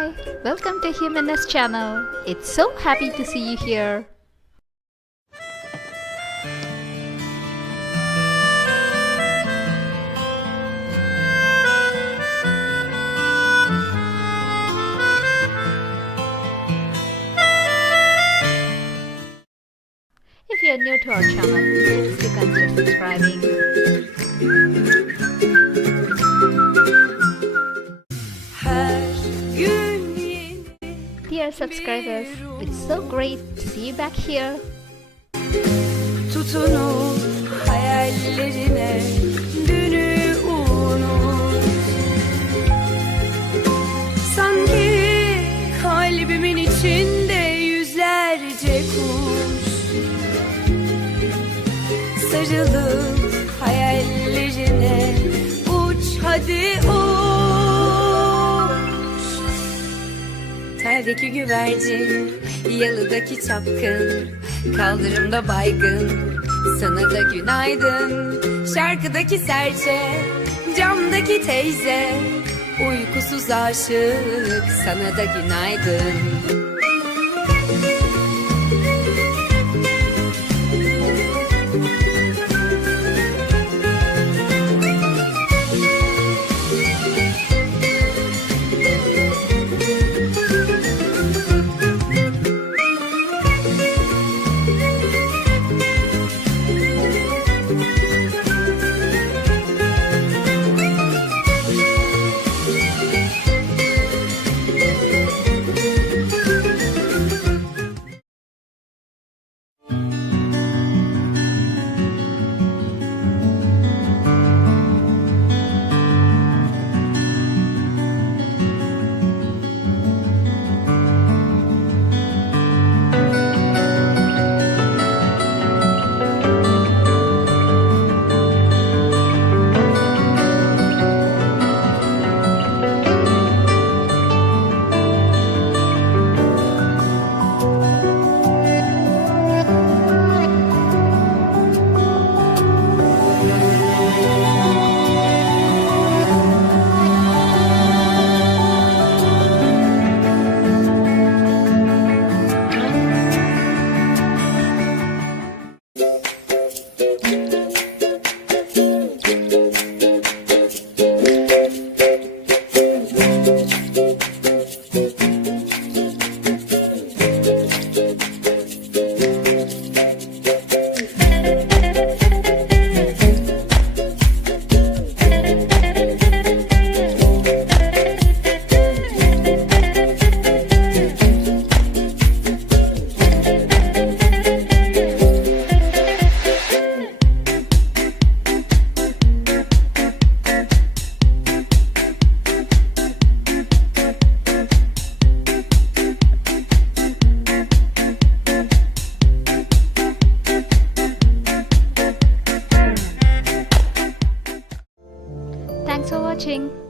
Hi, welcome to Humanist channel. It's so happy to see you here. If you're new to our channel, please do consider subscribing. Dear subscribers, it's so great to see you back here. Tutunur hayallerine, dünü unut. Sanki kalbimin içinde yüzlerce kuş sarılıp hayallerine uç hadi uç. Terdeki güvercin, yalıdaki çapkın, kaldırımda baygın, sana da günaydın. Şarkıdaki serçe, camdaki teyze, uykusuz aşık, sana da günaydın. Thanks for watching.